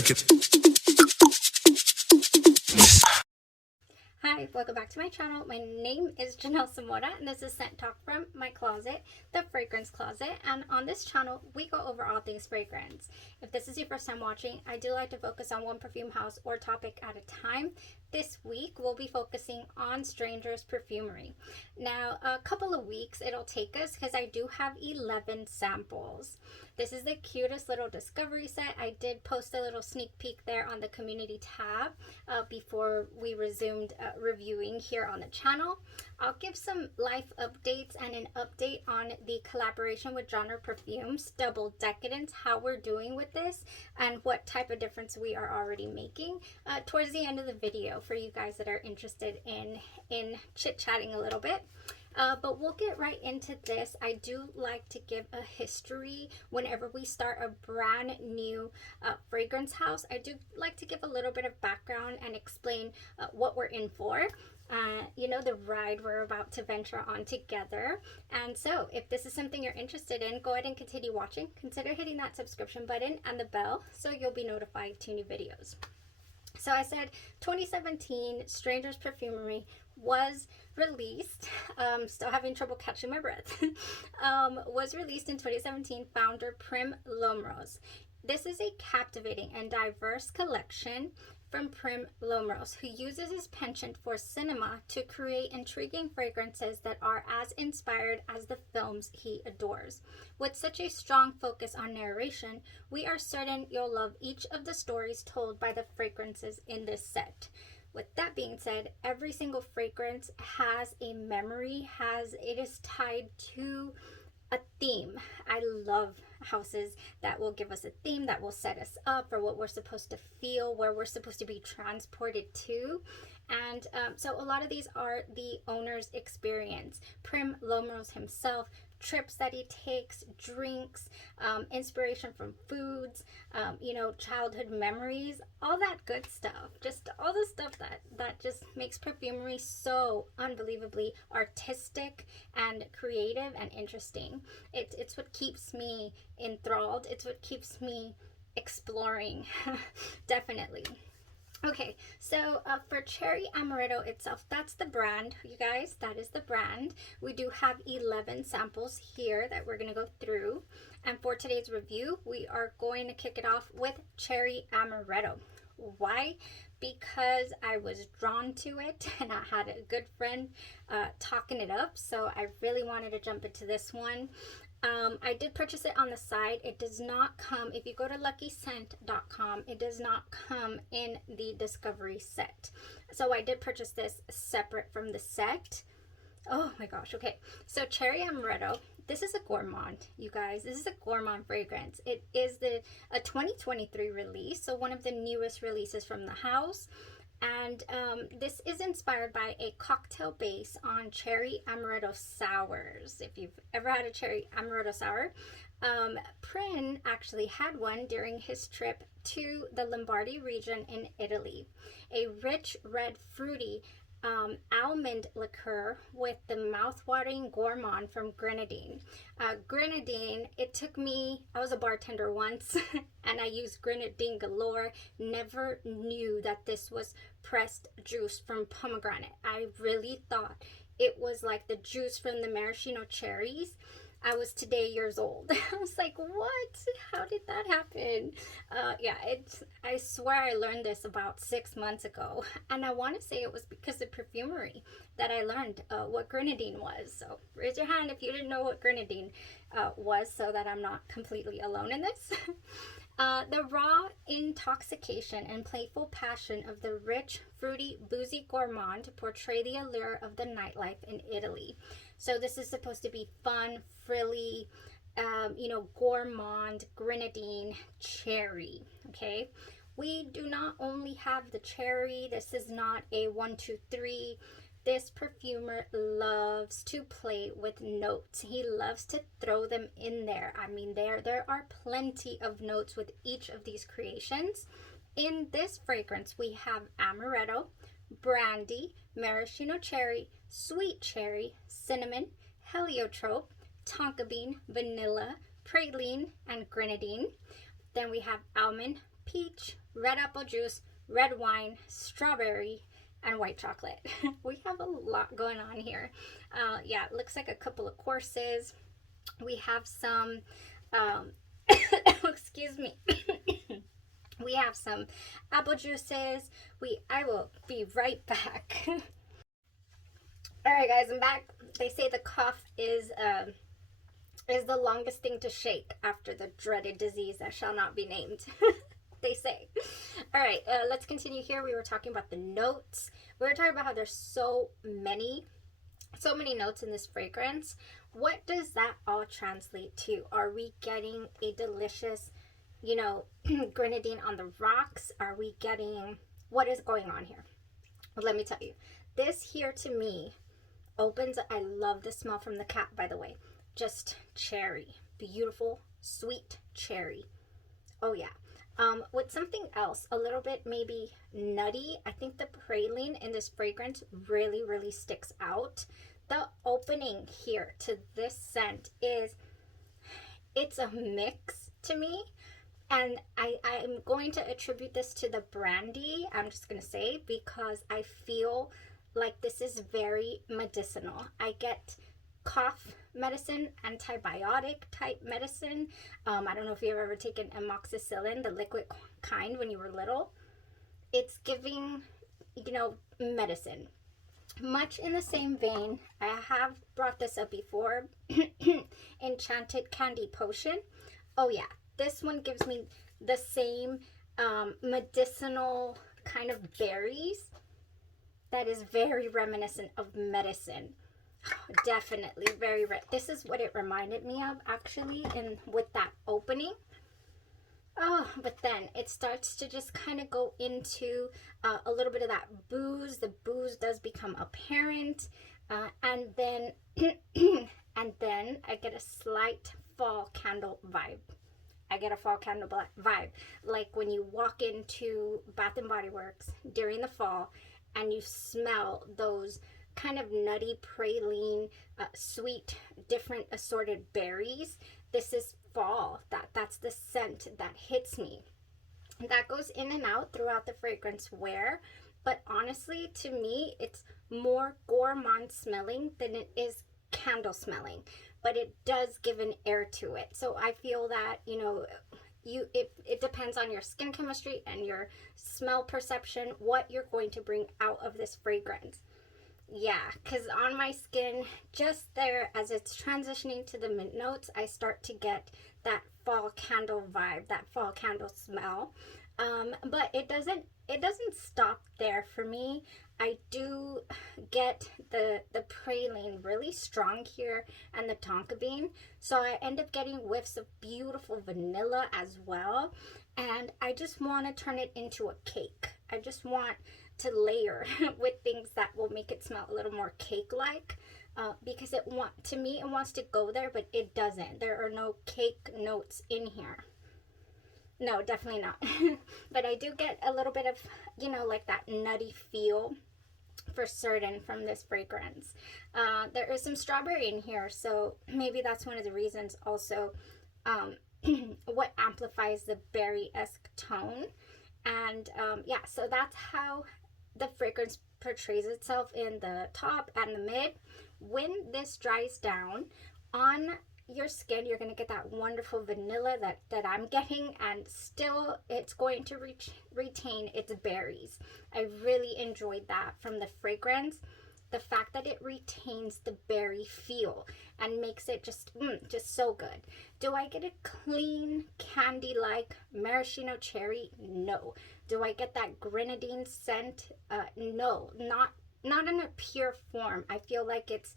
check it. Hi, welcome back to my channel. My name is Janelle Samora and this is Scent Talk from my closet, the fragrance closet. And on this channel, we go over all things fragrance. If this is your first time watching, I do like to focus on one perfume house or topic at a time. This week, we'll be focusing on Strangers Perfumery. Now, a couple of weeks it'll take us because I do have 11 samples. This is the cutest little discovery set. I did post a little sneak peek there on the community tab before we resumed reviewing here on the channel. I'll give some life updates and an update on the collaboration with Genre Perfumes, Double Decadence, how we're doing with this, and what type of difference we are already making towards the end of the video for you guys that are interested in chit-chatting a little bit. But we'll get right into this. I do like to give a history whenever we start a brand new fragrance house. I do like to give a little bit of background and explain what we're in for. You know, the ride we're about to venture on together. And so if this is something you're interested in, go ahead and continue watching. Consider hitting that subscription button and the bell so you'll be notified to new videos. So I said 2017 Strangers Perfumery was released. Still having trouble catching my breath. Was released in 2017. Founder Prim Lomrose. This is a captivating and diverse collection from Prim Lomrose, who uses his penchant for cinema to create intriguing fragrances that are as inspired as the films he adores. With such a strong focus on narration, we are certain you'll love each of the stories told by the fragrances in this set. With that being said, every single fragrance has a memory, it is tied to a theme. I love houses that will give us a theme, that will set us up for what we're supposed to feel, where we're supposed to be transported to. And so a lot of these are the owner's experience. Prim Lomrose himself, trips that he takes, drinks, inspiration from foods, you know, childhood memories, all that good stuff. Just all the stuff that just makes perfumery so unbelievably artistic and creative and interesting. It's what keeps me enthralled. It's what keeps me exploring. Definitely. Okay, so for Cherry Amaretto itself, that's the brand, you guys. That is the brand. We do have 11 samples here that we're going to go through. And for today's review, we are going to kick it off with Cherry Amaretto. Why? Because I was drawn to it and I had a good friend talking it up. So I really wanted to jump into this one. I did purchase it on the side. It does not come, if you go to luckyscent.com, it does not come in the discovery set. So I did purchase this separate from the set. Oh my gosh, okay. So Cherry Amaretto, this is a gourmand, you guys. This is a gourmand fragrance. It is a 2023 release, so one of the newest releases from the house. And this is inspired by a cocktail base on cherry amaretto sours. If you've ever had a cherry amaretto sour, Prin actually had one during his trip to the Lombardy region in Italy. A rich red fruity almond liqueur with the mouth-watering gourmand from grenadine. Grenadine, it took me, I was a bartender once and I used grenadine galore. Never knew that this was pressed juice from pomegranate. I really thought it was like the juice from the maraschino cherries. I was today years old. I was like, what? How did that happen? Yeah, I swear I learned this about 6 months ago. And I want to say it was because of Perfumery that I learned what grenadine was. So raise your hand if you didn't know what grenadine was, so that I'm not completely alone in this. The raw intoxication and playful passion of the rich, fruity, boozy gourmand portray the allure of the nightlife in Italy. So this is supposed to be fun, frilly, you know, gourmand, grenadine, cherry, okay? We do not only have the cherry. This is not a 1, 2, 3. This perfumer loves to play with notes. He loves to throw them in there. I mean, there are plenty of notes with each of these creations. In this fragrance, we have amaretto, brandy, maraschino cherry, sweet cherry, cinnamon, heliotrope, tonka bean, vanilla, praline, and grenadine. Then we have almond, peach, red apple juice, red wine, strawberry, and white chocolate. We have a lot going on here. Yeah, it looks like a couple of courses. We have some, excuse me. We have some apple juices. I will be right back. All right, guys, I'm back. They say the cough is the longest thing to shake after the dreaded disease that shall not be named. They say. All right, let's continue here. We were talking about the notes. We were talking about how there's so many notes in this fragrance. What does that all translate to? Are we getting a delicious, grenadine on the rocks? Are we getting, what is going on here? Well, let me tell you. This here to me opens, I love the smell from the cap, by the way. Just cherry. Beautiful, sweet cherry. Oh, yeah. With something else, a little bit maybe nutty. I think the praline in this fragrance really, really sticks out. The opening here to this scent it's a mix to me. And I'm going to attribute this to the brandy, I'm just going to say, because I feel like this is very medicinal. I get cough medicine, antibiotic type medicine. I don't know if you've ever taken amoxicillin, the liquid kind, when you were little. It's giving, medicine. Much in the same vein, I have brought this up before, Enchanted Candy Potion. Oh yeah, this one gives me the same medicinal kind of berries that is very reminiscent of medicine. Definitely very this is what it reminded me of, actually, with that opening. Oh, but then it starts to just kind of go into a little bit of that booze. The booze does become apparent, and then and then I get a slight fall candle vibe. I get a fall candle vibe, like when you walk into Bath and Body Works during the fall and you smell those kind of nutty praline, sweet, different assorted berries. This is fall. That's the scent that hits me. That goes in and out throughout the fragrance wear, but honestly, to me, it's more gourmand smelling than it is candle smelling, but it does give an air to it. So I feel that, it depends on your skin chemistry and your smell perception, what you're going to bring out of this fragrance. Yeah, because on my skin, just there, as it's transitioning to the mint notes, I start to get that fall candle vibe, that fall candle smell. But it doesn't stop there for me. I do get the praline really strong here and the tonka bean. So I end up getting whiffs of beautiful vanilla as well. And I just want to turn it into a cake. I just want to layer with things that will make it smell a little more cake-like, because to me it wants to go there, but it doesn't. There are no cake notes in here. No, definitely not. But I do get a little bit of, like that nutty feel for certain from this fragrance. There is some strawberry in here, so maybe that's one of the reasons also what amplifies the berry-esque tone. And yeah, so that's how the fragrance portrays itself in the top and the mid. When this dries down on your skin, you're going to get that wonderful vanilla that I'm getting, and still it's going to retain its berries. I really enjoyed that from the fragrance. The fact that it retains the berry feel and makes it just so good. Do I get a clean candy-like maraschino cherry? No. Do I get that grenadine scent? No, not in a pure form. I feel like it's,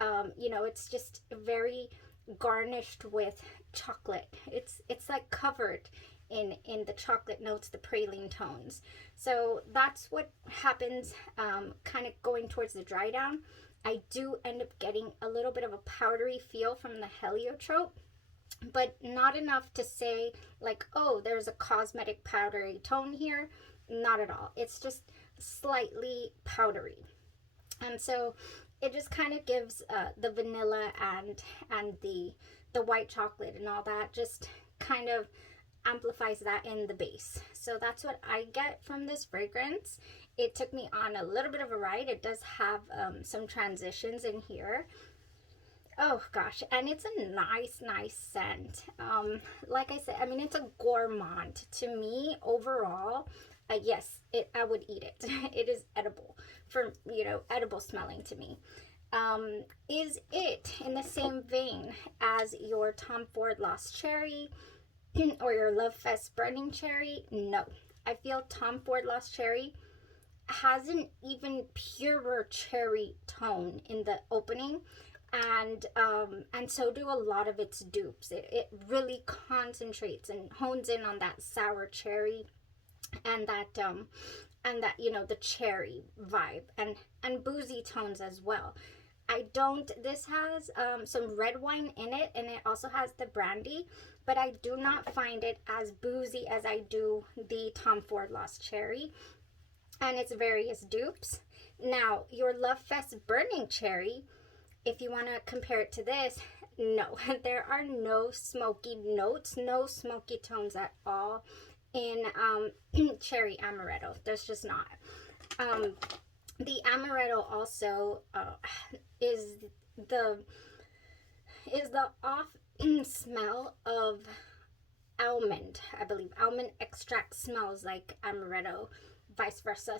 it's just very garnished with chocolate. It's like covered in the chocolate notes, the praline tones. So that's what happens kind of going towards the dry down. I do end up getting a little bit of a powdery feel from the heliotrope, but not enough to say like, oh, there's a cosmetic powdery tone here. Not at all. It's just slightly powdery. And so it just kind of gives the vanilla and the white chocolate and all that just kind of amplifies that in the base. So that's what I get from this fragrance. It took me on a little bit of a ride. It does have some transitions in here. Oh gosh, and it's a nice scent. Like I said, I mean, it's a gourmand to me overall. Yes, I would eat it. It is edible, for, you know, edible smelling to me. Is it in the same vein as your Tom Ford Lost Cherry or your Love Fest Burning Cherry? No. I feel Tom Ford Lost Cherry has an even purer cherry tone in the opening, and so do a lot of its dupes. It really concentrates and hones in on that sour cherry and that you know, the cherry vibe, and boozy tones as well. This has some red wine in it, and it also has the brandy, but I do not find it as boozy as I do the Tom Ford Lost Cherry and its various dupes. Now, your Love Fest Burning Cherry, if you want to compare it to this, no, there are no smoky notes, no smoky tones at all in Cherry Amaretto. There's just not. The Amaretto also is the off smell of almond. I believe almond extract smells like Amaretto, vice versa.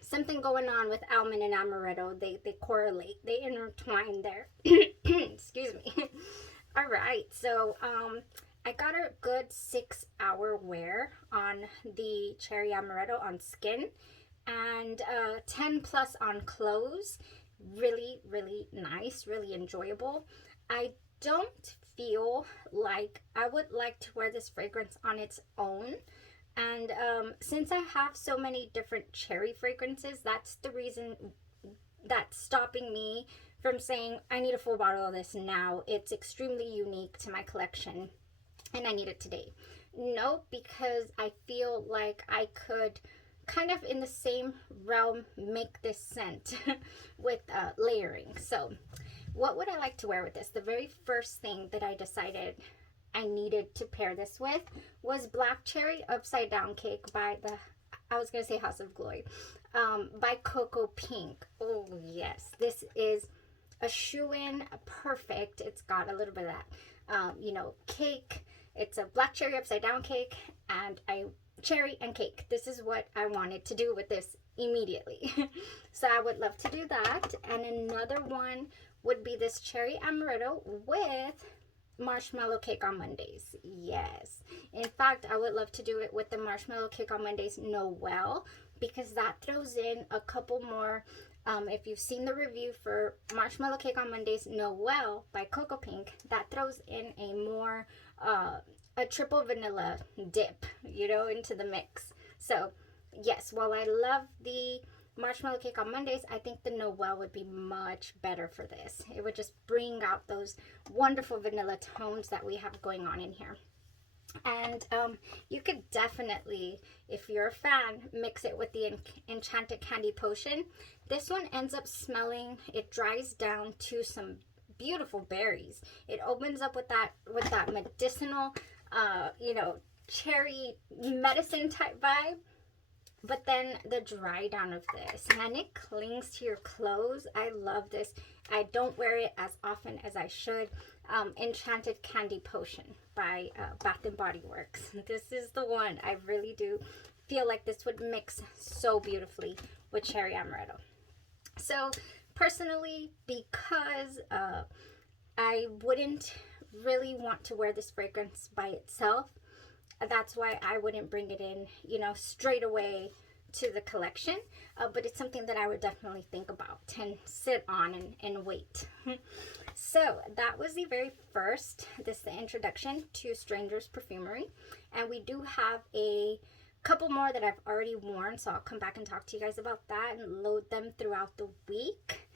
Something going on with almond and Amaretto. They correlate, they intertwine there. Excuse me. All right, so I got a good 6-hour wear on the Cherry Amaretto on skin, and 10 plus on clothes. Really nice, really enjoyable. I don't feel like I would like to wear this fragrance on its own, and since I have so many different cherry fragrances, that's the reason that's stopping me from saying I need a full bottle of this now. It's extremely unique to my collection and I need it today. No, because I feel like I could kind of in the same realm make this scent with layering. So what would I like to wear with this? The very first thing that I decided I needed to pair this with was Black Cherry Upside Down Cake by I was gonna say House of Glory, by Coco Pink. Oh yes, this is a shoe-in, perfect. It's got a little bit of that you know, cake. It's a black cherry upside down cake and a cherry and cake. This is what I wanted to do with this immediately. So I would love to do that. And another one would be this Cherry Amaretto with Marshmallow Cake on Mondays. Yes. In fact, I would love to do it with the Marshmallow Cake on Mondays Noel, because that throws in a couple more. If you've seen the review for Marshmallow Cake on Mondays Noel by Coco Pink, that throws in a more a triple vanilla dip, you know, into the mix. So yes, while I love the Marshmallow Cake on Mondays, I think the Noel would be much better for this. It would just bring out those wonderful vanilla tones that we have going on in here. And you could definitely, if you're a fan, mix it with the Enchanted Candy Potion. This one ends up smelling, it dries down to some beautiful berries. It opens up with that medicinal you know, cherry medicine type vibe. But then the dry down of this, and it clings to your clothes. I love this. I don't wear it as often as I should. Enchanted Candy Potion by Bath and Body Works. This is the one. I really do feel like this would mix so beautifully with Cherry Amaretto. So personally, because I wouldn't really want to wear this fragrance by itself, that's why I wouldn't bring it in, you know, straight away to the collection. But it's something that I would definitely think about and sit on and wait. So that was the very first, this is the introduction to Strangers Perfumery. And we do have a couple more that I've already worn, so I'll come back and talk to you guys about that and load them throughout the week.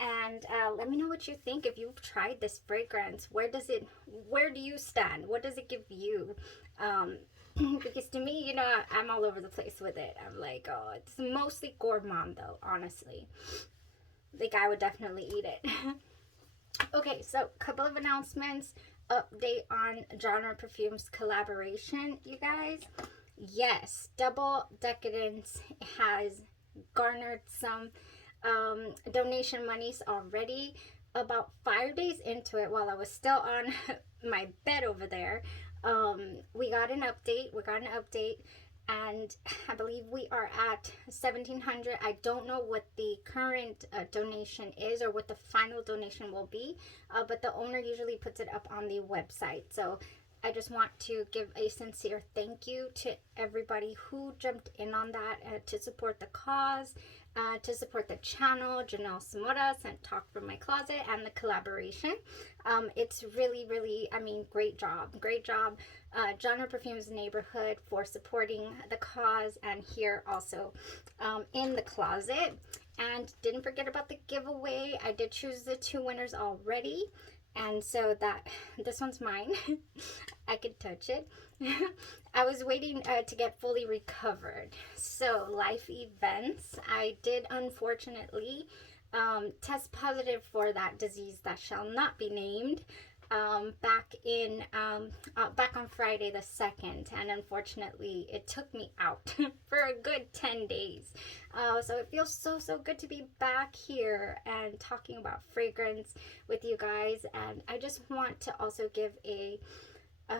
And let me know what you think. If you've tried this fragrance, where do you stand? What does it give you? Because to me, you know, I'm all over the place with it. I'm like, oh, it's mostly gourmand though, honestly. Like, I would definitely eat it. Okay, so a couple of announcements. update on Genre Perfume's collaboration, you guys. Yes, Double Decadence has garnered some donation monies already. About 5 days into it, while I was still on my bed over there, we got an update. And I believe we are at 1,700. I don't know what the current donation is or what the final donation will be, but the owner usually puts it up on the website. So I just want to give a sincere thank you to everybody who jumped in on that to support the cause, to support the channel. Janelle Samora sent Talk From My Closet and the collaboration. It's really, really, I mean, great job. Genre Perfumes Neighborhood for supporting the cause, and here also in the closet. And didn't forget about the giveaway. I did choose the 2 winners already. And so that this one's mine. I could touch it. I was waiting to get fully recovered. So life events. I did unfortunately test positive for that disease that shall not be named back on Friday the 2nd, and unfortunately it took me out for a good 10 days. So it feels so good to be back here and talking about fragrance with you guys. And I just want to also give a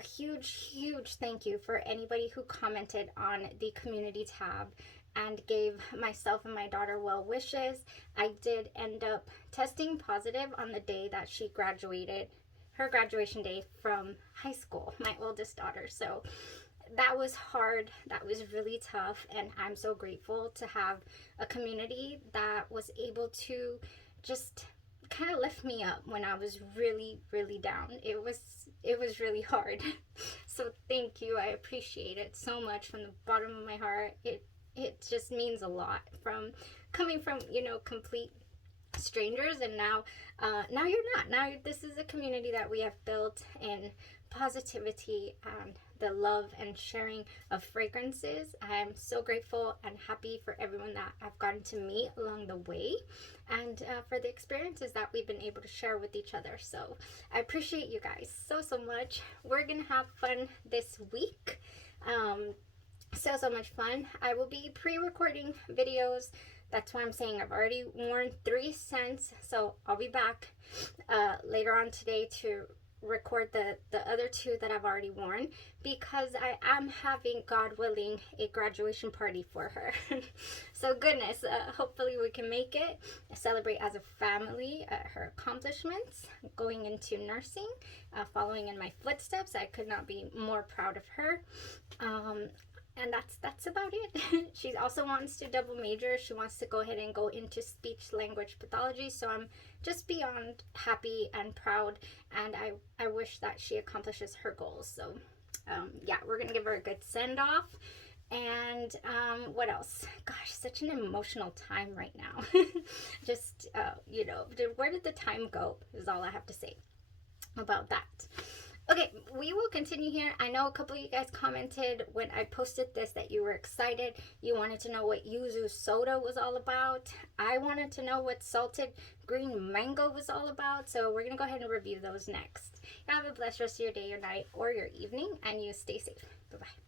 huge thank you for anybody who commented on the community tab and gave myself and my daughter well wishes. I did end up testing positive on the day that she graduated, her graduation day from high school, my oldest daughter. So that was hard. That was really tough. And I'm so grateful to have a community that was able to just kind of lift me up when I was really down. It was really hard. So thank you. I appreciate it so much from the bottom of my heart. It just means a lot, from coming from, you know, complete strangers, and now you're not. Now this is a community that we have built in positivity and the love and sharing of fragrances. I am so grateful and happy for everyone that I've gotten to meet along the way, and for the experiences that we've been able to share with each other. So I appreciate you guys so much. We're gonna have fun this week. So much fun. I will be pre-recording videos. That's why I'm saying I've already worn 3 scents, so I'll be back later on today to record the other 2 that I've already worn, because I am having, God willing, a graduation party for her. So goodness, hopefully we can make it, celebrate as a family her accomplishments, going into nursing, following in my footsteps. I could not be more proud of her. And that's about it. She also wants to double major. She wants to go ahead and go into speech language pathology. So I'm just beyond happy and proud, and I wish that she accomplishes her goals. So yeah, we're gonna give her a good send off. And what else? Gosh, such an emotional time right now. Just you know, where did the time go is all I have to say about that. Okay, we will continue here. I know a couple of you guys commented when I posted this that you were excited. You wanted to know what yuzu soda was all about. I wanted to know what salted green mango was all about. So we're going to go ahead and review those next. Have a blessed rest of your day, your night, or your evening, and you stay safe. Bye-bye.